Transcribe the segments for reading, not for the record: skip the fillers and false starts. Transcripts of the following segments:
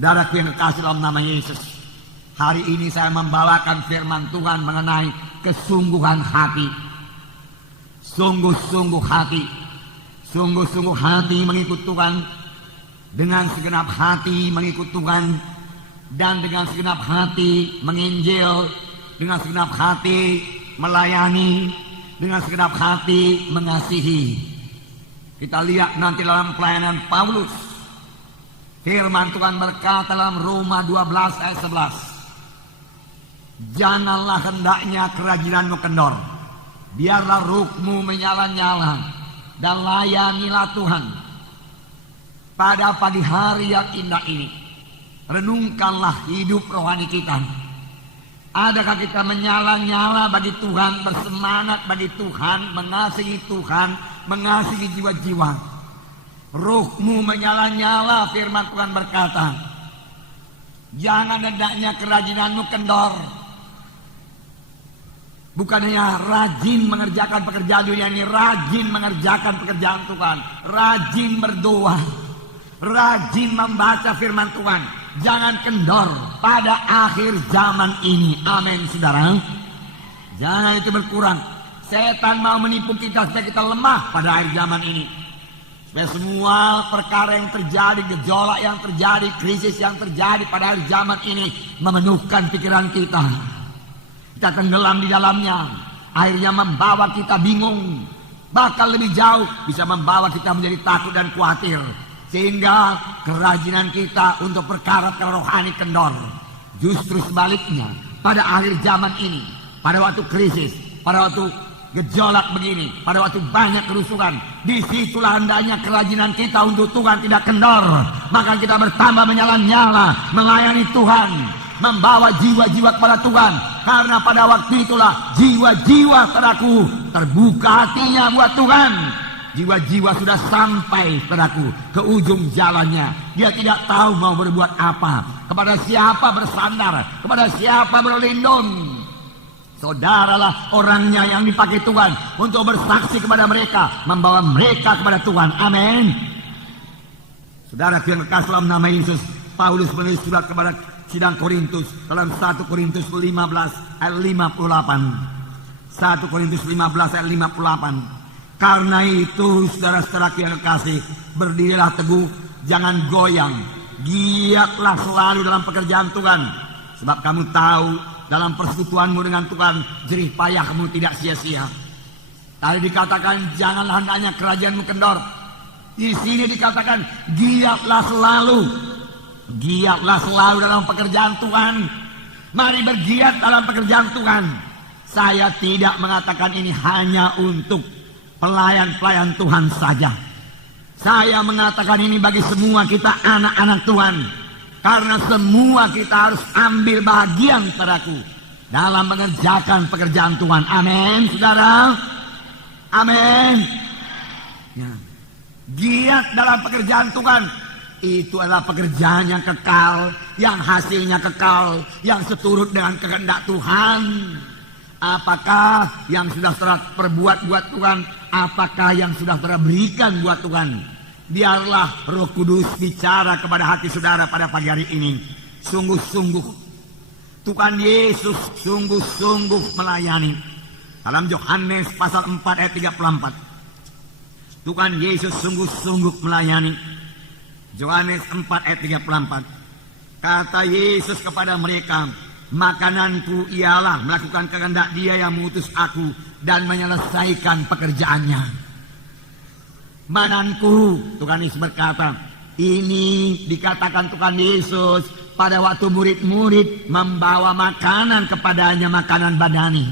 Saudaraku yang kekasih dalam nama Yesus, hari ini saya membawakan firman Tuhan mengenai kesungguhan hati. Sungguh-sungguh hati. Sungguh-sungguh hati mengikut Tuhan. Dengan segenap hati mengikut Tuhan. Dan dengan segenap hati menginjil. Dengan segenap hati melayani. Dengan segenap hati mengasihi. Kita lihat nanti dalam pelayanan Paulus. Firman Tuhan berkata dalam Roma 12 ayat 11. Janganlah hendaknya kerajinanmu kendor. Biarlah ruhmu menyala-nyala. Dan layanilah Tuhan. Pada pagi hari yang indah ini. Renungkanlah hidup rohani kita. Adakah kita menyala-nyala bagi Tuhan. Bersemangat bagi Tuhan. Mengasihi Tuhan. Mengasihi jiwa-jiwa. Ruhmu menyala-nyala, firman Tuhan berkata. Jangan hendaknya kerajinanmu kendor. Bukan hanya rajin mengerjakan pekerjaan dunia ini, rajin mengerjakan pekerjaan Tuhan, rajin berdoa, rajin membaca firman Tuhan. Jangan kendor pada akhir zaman ini. Amin, saudara. Jangan itu berkurang. Setan mau menipu kita supaya kita lemah pada akhir zaman ini. Supaya semua perkara yang terjadi, gejolak yang terjadi, krisis yang terjadi pada akhir zaman ini memenuhkan pikiran kita. Kita tenggelam di dalamnya. Akhirnya membawa kita bingung. Bahkan lebih jauh bisa membawa kita menjadi takut dan khawatir. Sehingga kerajinan kita untuk perkara rohani kendor. Justru sebaliknya, pada akhir zaman ini, pada waktu krisis, pada waktu gejolak begini, pada waktu banyak kerusuhan, disitulah hendaknya kerajinan kita untuk Tuhan tidak kendor. Maka kita bertambah menyala-nyala, melayani Tuhan, membawa jiwa-jiwa kepada Tuhan. Karena pada waktu itulah jiwa-jiwa saudaraku terbuka hatinya buat Tuhan. Jiwa-jiwa sudah sampai saudaraku ke ujung jalannya. Dia tidak tahu mau berbuat apa, kepada siapa bersandar, kepada siapa berlindung. Saudaralah orangnya yang dipakai Tuhan untuk bersaksi kepada mereka, membawa mereka kepada Tuhan. Amin. Saudara yang kekasih dalam nama Yesus, Paulus menulis surat kepada sidang Korintus dalam 1 Korintus 15 ayat 58. 1 Korintus 15 ayat 58. Karena itu saudara-saudara yang kekasih, berdirilah teguh, jangan goyang, giatlah selalu dalam pekerjaan Tuhan. Sebab kamu tahu dalam persekutuanmu dengan Tuhan, jerih payahmu tidak sia-sia. Tadi dikatakan janganlah hendaknya kerajaanmu kendor. Di sini dikatakan giatlah selalu. Giatlah selalu dalam pekerjaan Tuhan. Mari bergiat dalam pekerjaan Tuhan. Saya tidak mengatakan ini hanya untuk pelayan-pelayan Tuhan saja. Saya mengatakan ini bagi semua kita anak-anak Tuhan. Karena semua kita harus ambil bagian saudaraku dalam mengerjakan pekerjaan Tuhan. Amin, saudara. Amin. Ya. Giat dalam pekerjaan Tuhan. Itu adalah pekerjaan yang kekal, yang hasilnya kekal, yang seturut dengan kehendak Tuhan. Apakah yang sudah saudara perbuat buat Tuhan? Apakah yang sudah saudara berikan buat Tuhan? Biarlah Roh Kudus bicara kepada hati saudara pada pagi hari ini. Sungguh-sungguh Tuhan Yesus sungguh-sungguh melayani. Dalam Yohanes pasal 4 ayat 34. Tuhan Yesus sungguh-sungguh melayani. Yohanes 4 ayat 34. Kata Yesus kepada mereka, makananku ialah melakukan kehendak Dia yang mengutus aku dan menyelesaikan pekerjaannya. Mananku, Tuhan Yesus berkata, ini dikatakan Tuhan Yesus pada waktu murid-murid membawa makanan kepadanya, makanan badani.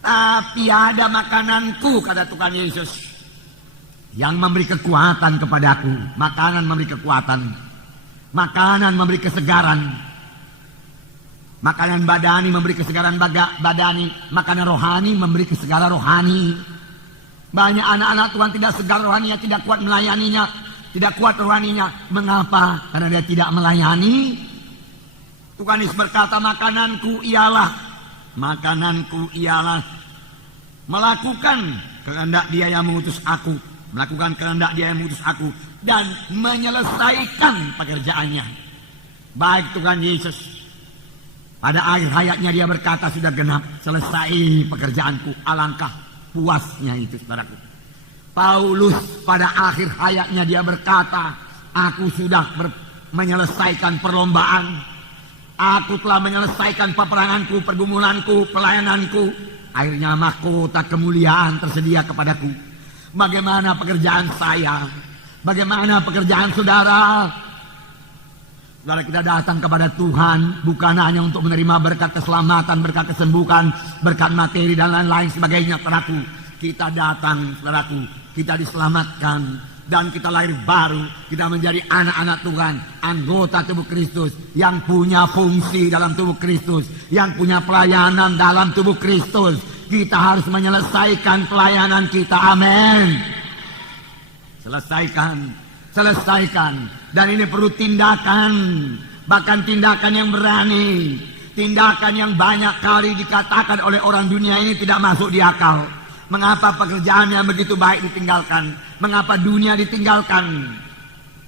Tapi ada makananku, kata Tuhan Yesus, yang memberi kekuatan kepadaku. Makanan memberi kekuatan, makanan memberi kesegaran. Makanan badani memberi kesegaran badani, makanan rohani memberi kesegaran rohani. Banyak anak-anak Tuhan tidak segar rohaninya, tidak kuat melayaninya, tidak kuat rohaninya. Mengapa? Karena dia tidak melayani. Tuhan Yesus berkata, makananku ialah melakukan kehendak Dia yang mengutus aku, melakukan kehendak Dia yang mengutus aku dan menyelesaikan pekerjaannya. Baik Tuhan Yesus, pada akhir hayatnya dia berkata, sudah genap, selesai pekerjaanku. Alangkah puasnya itu, saudaraku. Paulus pada akhir hayatnya dia berkata, aku sudah menyelesaikan perlombaan. Aku telah menyelesaikan peperanganku, pergumulanku, pelayananku. Akhirnya mahkota kemuliaan tersedia kepadaku. Bagaimana pekerjaan saya? Bagaimana pekerjaan saudara? Saudara, kita datang kepada Tuhan bukan hanya untuk menerima berkat keselamatan, berkat kesembuhan, berkat materi dan lain-lain sebagainya, saudaraku. Kita datang, saudaraku, kita diselamatkan dan kita lahir baru. Kita menjadi anak-anak Tuhan, anggota tubuh Kristus yang punya fungsi dalam tubuh Kristus, yang punya pelayanan dalam tubuh Kristus. Kita harus menyelesaikan pelayanan kita. Amin. Selesaikan. Dan ini perlu tindakan, bahkan tindakan yang berani, tindakan yang banyak kali dikatakan oleh orang dunia ini tidak masuk di akal. Mengapa pekerjaan yang begitu baik ditinggalkan? Mengapa dunia ditinggalkan?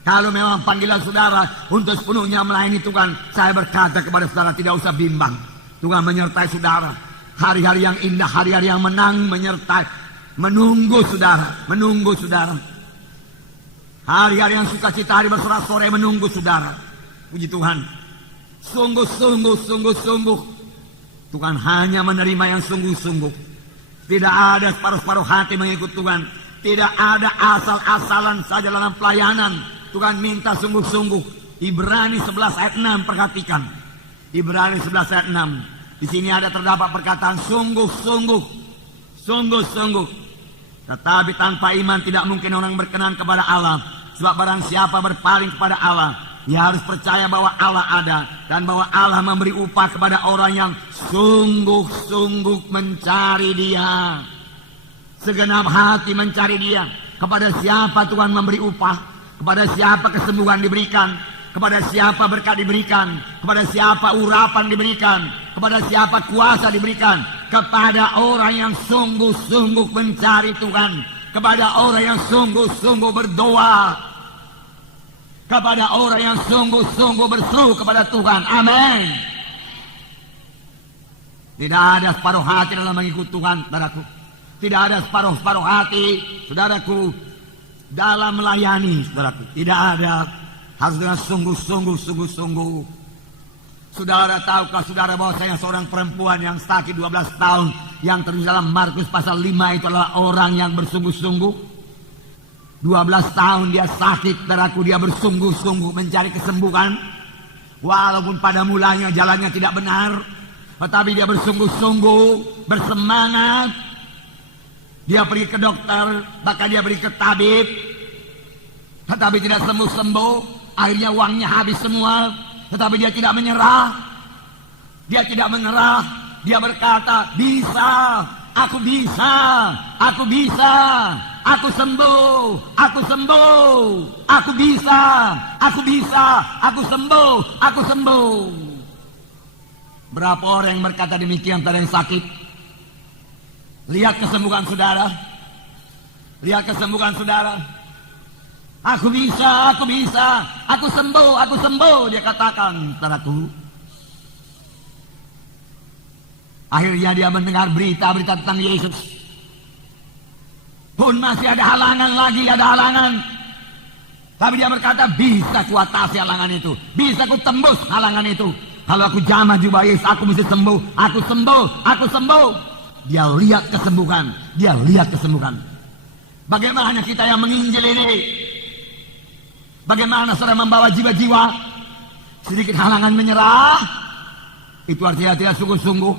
Kalau memang panggilan saudara untuk sepenuhnya melayani Tuhan, saya berkata kepada saudara, tidak usah bimbang. Tuhan menyertai saudara. Hari-hari yang indah, hari-hari yang menang menyertai, menunggu saudara. Hari-hari yang sukacita, hari bersorak-sorai menunggu saudara. Puji Tuhan. Sungguh-sungguh. Tuhan hanya menerima yang sungguh-sungguh. Tidak ada separuh-separuh hati mengikut Tuhan. Tidak ada asal-asalan saja dalam pelayanan. Tuhan minta sungguh-sungguh. Ibrani 11 ayat 6, perhatikan. Ibrani 11 ayat 6. Di sini ada terdapat perkataan sungguh-sungguh. Tetapi tanpa iman tidak mungkin orang berkenan kepada Allah. Sebab barang siapa berpaling kepada Allah, ia harus percaya bahwa Allah ada dan bahwa Allah memberi upah kepada orang yang sungguh-sungguh mencari Dia. Segenap hati mencari Dia. Kepada siapa Tuhan memberi upah? Kepada siapa kesembuhan diberikan? Kepada siapa berkat diberikan? Kepada siapa urapan diberikan? Kepada siapa kuasa diberikan? Kepada orang yang sungguh-sungguh mencari Tuhan. Kepada orang yang sungguh-sungguh berdoa. Kepada orang yang sungguh-sungguh berseru kepada Tuhan. Amin. Tidak ada separuh hati dalam mengikut Tuhan, saudaraku. Tidak ada separuh hati, saudaraku, dalam melayani, saudaraku. Tidak ada. Harus dengan sungguh-sungguh. Saudara, tahukah saudara bahwa saya seorang perempuan yang sakit 12 tahun yang tertulis dalam Markus pasal 5 itu adalah orang yang bersungguh-sungguh. 12 tahun dia sakit, saudaraku, dia bersungguh-sungguh mencari kesembuhan. Walaupun pada mulanya jalannya tidak benar, tetapi dia bersungguh-sungguh, bersemangat. Dia pergi ke dokter, bahkan dia pergi ke tabib, tetapi tidak sembuh-sembuh. Akhirnya uangnya habis semua. Tetapi dia tidak menyerah. Dia berkata, bisa, aku bisa, aku sembuh, aku sembuh. Berapa orang yang berkata demikian pada yang sakit? Lihat kesembuhan saudara. Aku bisa, aku sembuh, dia katakan, saudaraku. Akhirnya dia mendengar berita-berita tentang Yesus. Pun masih ada halangan. Tapi dia berkata, bisa kuatasi halangan itu. Bisa ku tembus halangan itu. Kalau aku jamah jubah Yesus, aku mesti sembuh. Aku sembuh. Dia lihat kesembuhan. Bagaimana kita yang menginjil ini? Bagaimana saudara membawa jiwa-jiwa? Sedikit halangan menyerah, itu artinya tidak sungguh-sungguh.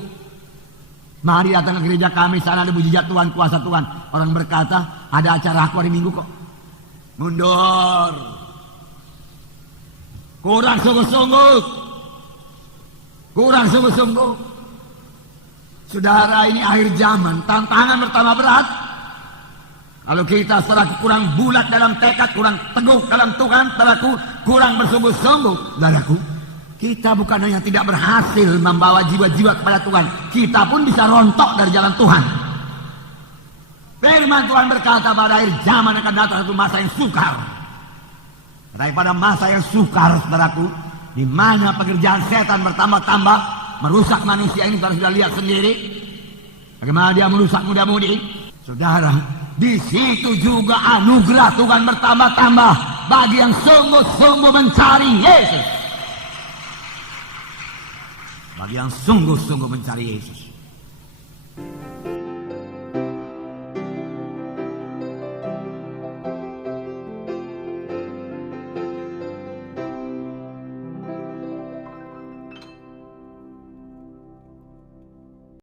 Mari datang ke gereja kami, sana ada mujizat Tuhan, kuasa Tuhan. Orang berkata, ada acara aku hari Minggu kok. Mundur. Kurang sungguh-sungguh. Saudara, ini akhir zaman, tantangan bertambah berat. Kalau kita saudaraku kurang bulat dalam tekad, kurang teguh dalam Tuhan, saudaraku kurang bersungguh-sungguh, saudaraku, kita bukan hanya tidak berhasil membawa jiwa-jiwa kepada Tuhan, kita pun bisa rontok dari jalan Tuhan. Firman Tuhan berkata pada akhir zaman akan datang satu masa yang sukar. Daripada masa yang sukar, saudaraku, Di mana pekerjaan setan bertambah-tambah merusak manusia ini, saudara sudah lihat sendiri. Bagaimana dia merusak muda-mudi. Saudara, di situ juga anugerah Tuhan bertambah-tambah bagi yang sungguh-sungguh mencari Yesus. Bagi yang sungguh-sungguh mencari Yesus.